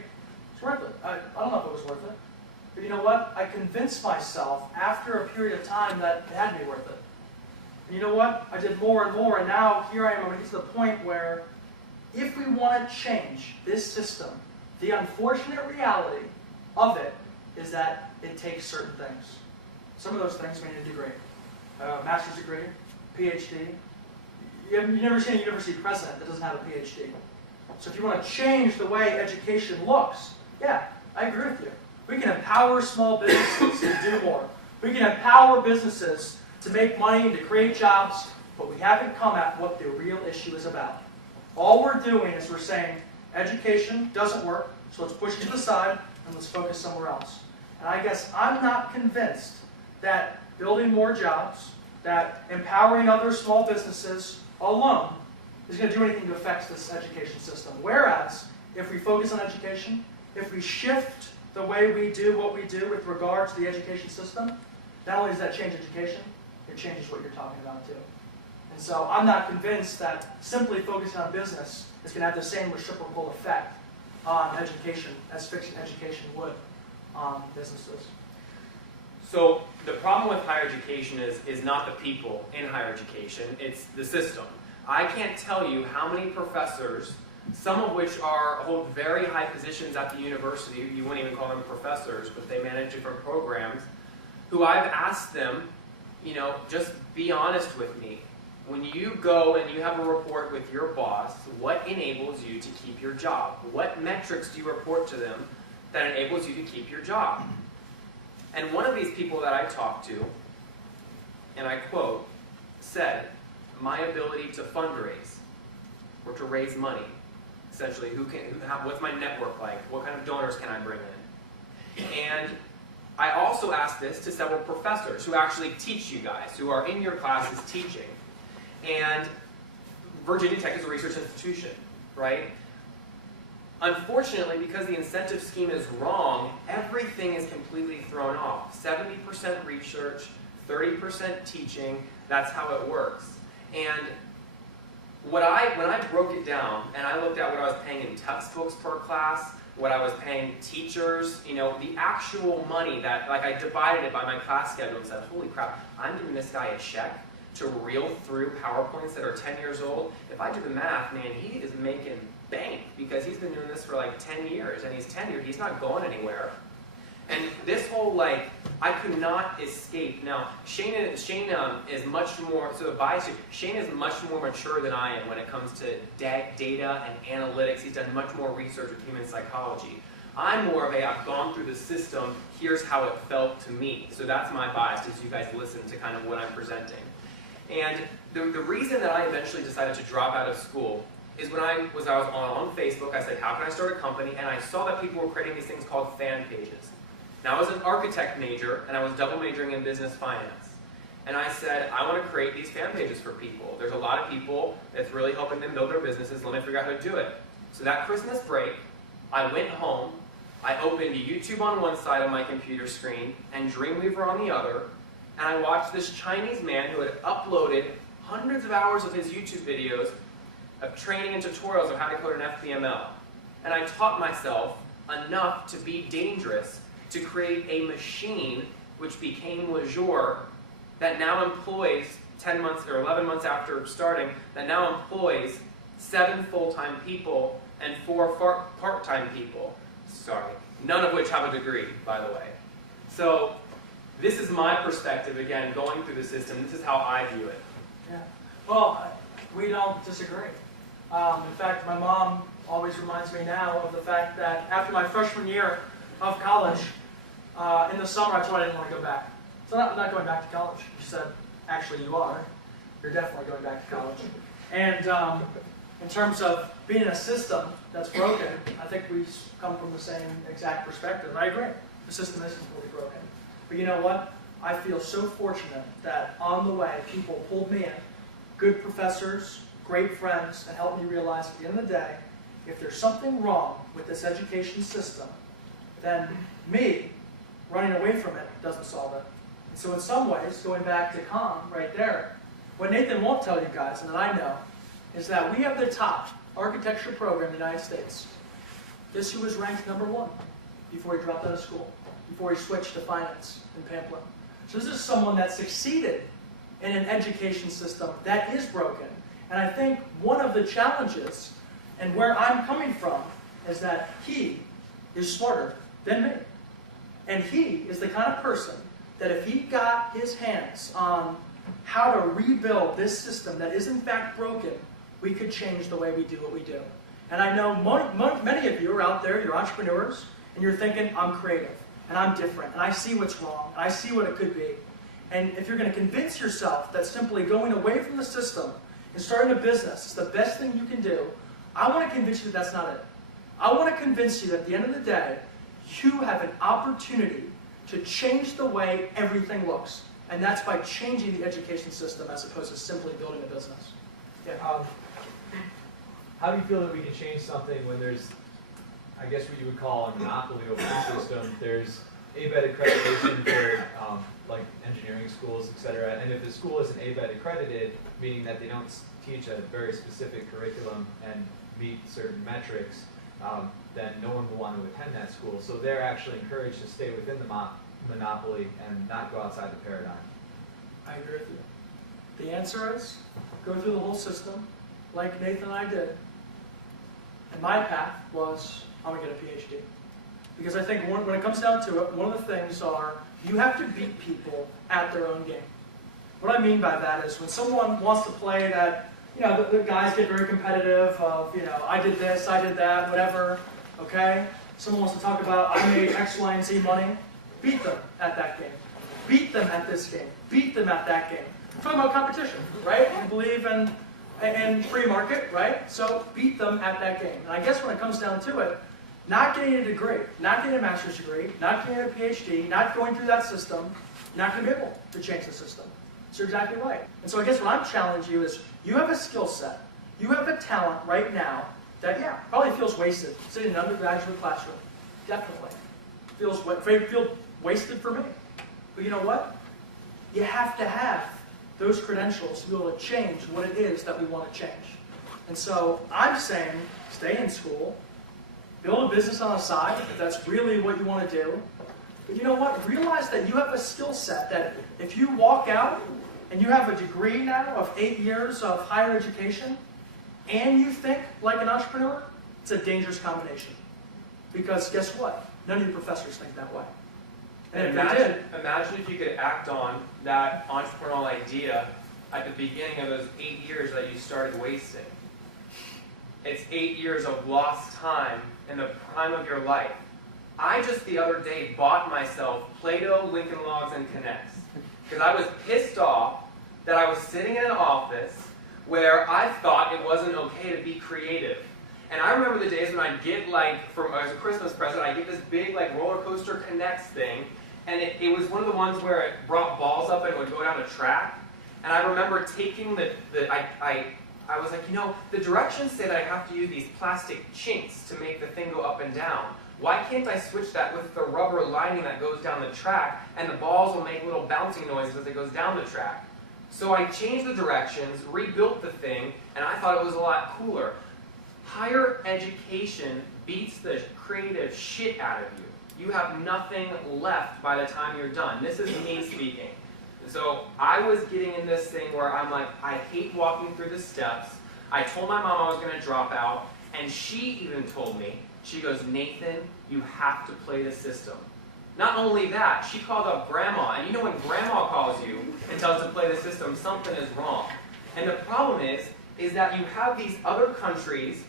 it's worth it. I don't know if it was worth it. But you know what? I convinced myself after a period of time that it had to be worth it. And you know what? I did more and more, and now here I am. I'm going to get to the point where if we want to change this system, the unfortunate reality of it is that it takes certain things. Some of those things we need a degree. Master's degree, PhD. You've never seen a university president that doesn't have a PhD. So if you want to change the way education looks, yeah, I agree with you. We can empower small businesses to do more. We can empower businesses to make money and to create jobs, but we haven't come at what the real issue is about. All we're doing is we're saying education doesn't work, so let's push it to the side and let's focus somewhere else. And I guess I'm not convinced that building more jobs, that empowering other small businesses alone is going to do anything to affect this education system. Whereas, if we focus on education, if we shift the way we do what we do with regard to the education system, not only does that change education, it changes what you're talking about too. And so I'm not convinced that simply focusing on business is going to have the same reciprocal effect on education as fixing education would on businesses. So the problem with higher education is not the people in higher education, it's the system. I can't tell you how many professors, some of which hold very high positions at the university, you wouldn't even call them professors, but they manage different programs, who I've asked them, just be honest with me. When you go and you have a report with your boss, what enables you to keep your job? What metrics do you report to them that enables you to keep your job? And one of these people that I talked to, and I quote, said, my ability to fundraise or to raise money. Essentially, what's my network like? What kind of donors can I bring in? And I also asked this to several professors who actually teach you guys, who are in your classes teaching. And Virginia Tech is a research institution, right? Unfortunately, because the incentive scheme is wrong, everything is completely thrown off. 70% research, 30% teaching, that's how it works. And when I broke it down, and I looked at what I was paying in textbooks per class, what I was paying teachers, the actual money that, I divided it by my class schedule and said, holy crap, I'm giving this guy a check to reel through PowerPoints that are 10 years old. If I do the math, man, he is making bank because he's been doing this for 10 years and he's tenured. He's not going anywhere. And this whole, I could not escape. Now, Shane is much more, so the bias, Shane is much more mature than I am when it comes to data and analytics. He's done much more research with human psychology. I'm more of I've gone through the system, here's how it felt to me. So that's my bias as you guys listen to kind of what I'm presenting. And the reason that I eventually decided to drop out of school is when I was on Facebook, I said, how can I start a company? And I saw that people were creating these things called fan pages. Now, I was an architect major, and I was double majoring in business finance. And I said, I want to create these fan pages for people. There's a lot of people that's really helping them build their businesses. Let me figure out how to do it. So that Christmas break, I went home, I opened YouTube on one side of my computer screen, and Dreamweaver on the other, and I watched this Chinese man who had uploaded hundreds of hours of his YouTube videos of training and tutorials of how to code an FPML. And I taught myself enough to be dangerous to create a machine which became Lejour that now employs 10 months or 11 months after starting, that now employs 7 full-time people and 4 part-time people. Sorry, none of which have a degree, by the way. So this is my perspective, again, going through the system. This is how I view it. Yeah. Well, we don't disagree. In fact, my mom always reminds me now of the fact that after my freshman year of college, in the summer I told her I didn't want to go back. So I'm not going back to college. She said, actually you are. You're definitely going back to college. And in terms of being in a system that's broken, I think we come from the same exact perspective. I agree. The system isn't really broken. But you know what? I feel so fortunate that on the way people pulled me in, good professors, great friends, and helped me realize at the end of the day, if there's something wrong with this education system, then me running away from it doesn't solve it. And so in some ways, going back to Con right there, what Nathan won't tell you guys, and that I know, is that we have the top architecture program in the United States. Guess who was ranked #1 before he dropped out of school, before he switched to finance in Pamplin? So this is someone that succeeded in an education system that is broken. And I think one of the challenges, and where I'm coming from, is that he is smarter than me. And he is the kind of person that if he got his hands on how to rebuild this system that is in fact broken, we could change the way we do what we do. And I know many of you are out there, you're entrepreneurs, and you're thinking, I'm creative, and I'm different, and I see what's wrong, and I see what it could be. And if you're going to convince yourself that simply going away from the system and starting a business is the best thing you can do, I want to convince you that that's not it. I want to convince you that at the end of the day, you have an opportunity to change the way everything looks. And that's by changing the education system as opposed to simply building a business. Yeah. How do you feel that we can change something when there's, I guess what you would call a monopoly over the system? There's ABET accreditation for like engineering schools, et cetera. And if the school isn't ABET accredited, meaning that they don't teach a very specific curriculum and meet certain metrics, then no one will want to attend that school. So they're actually encouraged to stay within the monopoly and not go outside the paradigm. I agree with you. The answer is go through the whole system like Nathan and I did. And my path was, I'm going to get a PhD. Because I think when it comes down to it, one of the things are you have to beat people at their own game. What I mean by that is when someone wants to play that, the guys get very competitive of, I did this, I did that, whatever, okay? Someone wants to talk about, I made X, Y, and Z money. Beat them at that game. Beat them at this game. Beat them at that game. I'm talking about competition, right? You believe in free market, right? So beat them at that game. And I guess when it comes down to it, not getting a degree, not getting a master's degree, not getting a PhD, not going through that system, not going to be able to change the system. So you're exactly right. And so I guess what I'm challenging you is, you have a skill set, you have a talent right now that, probably feels wasted sitting in an undergraduate classroom. Definitely. Feels wasted for me. But you know what? You have to have those credentials to be able to change what it is that we want to change. And so I'm saying, stay in school, build a business on the side, if that's really what you want to do. But you know what? Realize that you have a skill set that if you walk out and you have a degree now of 8 years of higher education, and you think like an entrepreneur, it's a dangerous combination. Because guess what? None of your professors think that way. And imagine if you could act on that entrepreneurial idea at the beginning of those 8 years that you started wasting. It's 8 years of lost time in the prime of your life. I just the other day bought myself Play-Doh, Lincoln Logs, and Connects. Because I was pissed off that I was sitting in an office where I thought it wasn't okay to be creative. And I remember the days when I'd get as a Christmas present, I'd get this big roller coaster Connects thing, and it was one of the ones where it brought balls up and it would go down a track. And I remember taking I was like, the directions say that I have to use these plastic chinks to make the thing go up and down. Why can't I switch that with the rubber lining that goes down the track, and the balls will make little bouncing noises as it goes down the track? So I changed the directions, rebuilt the thing, and I thought it was a lot cooler. Higher education beats the creative shit out of you. You have nothing left by the time you're done. This is me speaking. So I was getting in this thing where I'm like, I hate walking through the steps. I told my mom I was going to drop out, and she even told me, she goes, Nathan, you have to play the system. Not only that, she called up Grandma, and when Grandma calls you and tells you to play the system, something is wrong. And the problem is that you have these other countries,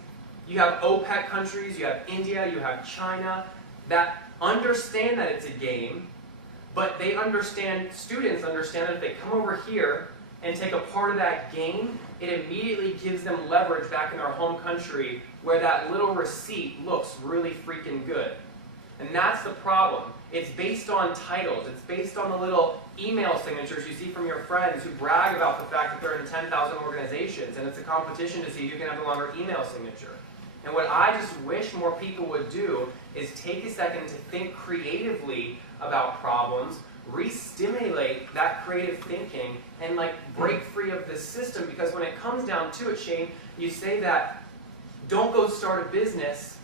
you have OPEC countries, you have India, you have China, that understand that it's a game, but students understand that if they come over here and take a part of that game, it immediately gives them leverage back in their home country where that little receipt looks really freaking good. And that's the problem. It's based on titles. It's based on the little email signatures you see from your friends who brag about the fact that they're in 10,000 organizations, and it's a competition to see who can have the longer email signature. And what I just wish more people would do is take a second to think creatively about problems, re-stimulate that creative thinking, and break free of this system. Because when it comes down to it, Shane, you say that don't go start a business,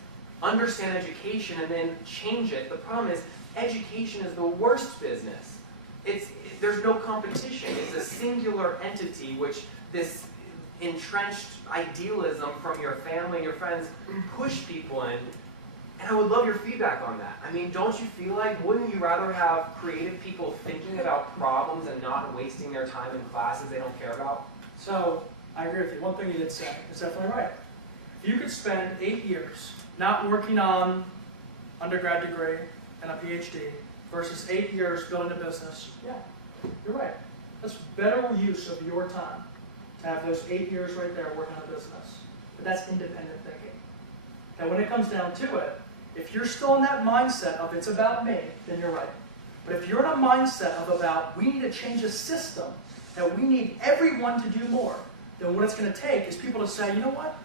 understand education, and then change it. The problem is education is the worst business. There's no competition. It's a singular entity, which this entrenched idealism from your family and your friends push people in. And I would love your feedback on that. I mean, don't you feel like, wouldn't you rather have creative people thinking about problems and not wasting their time in classes they don't care about? So, I agree with you. One thing you did say is definitely right. If you could spend 8 years not working on undergrad degree and a PhD versus 8 years building a business, you're right. That's better use of your time to have those 8 years right there working on a business. But that's independent thinking. And when it comes down to it, if you're still in that mindset of it's about me, then you're right. But if you're in a mindset of about, we need to change a system, that we need everyone to do more, then what it's going to take is people to say, you know what?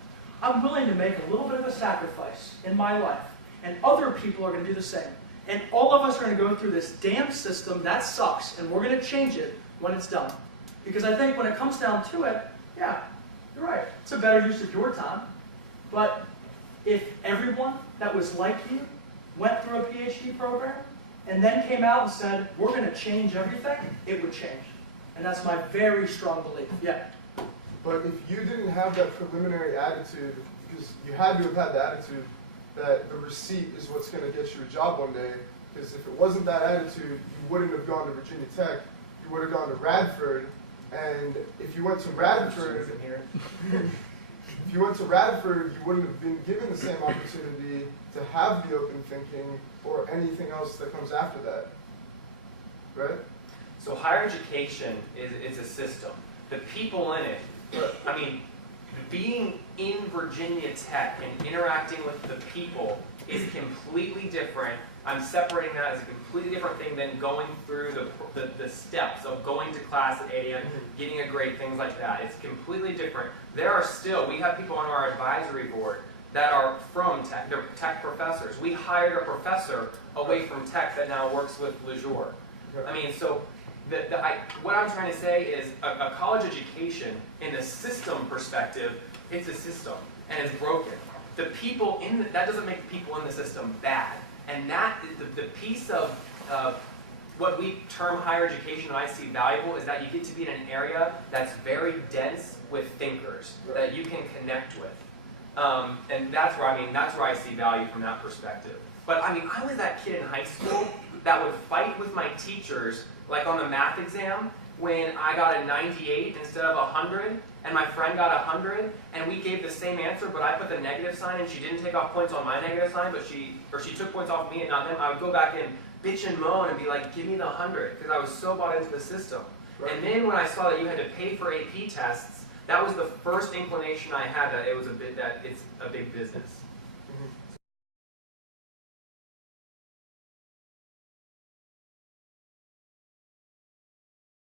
I'm willing to make a little bit of a sacrifice in my life, and other people are going to do the same. And all of us are going to go through this damn system that sucks, and we're going to change it when it's done. Because I think when it comes down to it, yeah, you're right. It's a better use of your time. But if everyone that was like you went through a PhD program and then came out and said, we're going to change everything, it would change. And that's my very strong belief. Yeah. But if you didn't have that preliminary attitude, because you had to have had the attitude that the receipt is what's going to get you a job one day, because if it wasn't that attitude, you wouldn't have gone to Virginia Tech, you would have gone to Radford, and if you went to Radford, if you went to Radford, you wouldn't have been given the same opportunity to have the open thinking or anything else that comes after that, right? So higher education is a system. The people in it, I mean, being in Virginia Tech and interacting with the people is completely different. I'm separating that as a completely different thing than going through the steps of going to class at 8 a.m., getting a grade, things like that. It's completely different. There are still, we have people on our advisory board that are from Tech. They're Tech professors. We hired a professor away from Tech that now works with Lejour. I mean, so what I'm trying to say is a college education, in the system perspective, it's a system, and it's broken. The people that doesn't make the people in the system bad. And that is the piece of what we term higher education that I see valuable is that you get to be in an area that's very dense with thinkers that you can connect with. And that's where I see value from that perspective. But I mean, I was that kid in high school that would fight with my teachers, like on the math exam, when I got a 98 instead of 100, and my friend got 100, and we gave the same answer, but I put the negative sign, and she didn't take off points on my negative sign, but she took points off me and not him. I would go back and bitch and moan and be like, give me the 100, because I was so bought into the system. Right. And then when I saw that you had to pay for AP tests, that was the first inclination I had that it's a big business. Mm-hmm.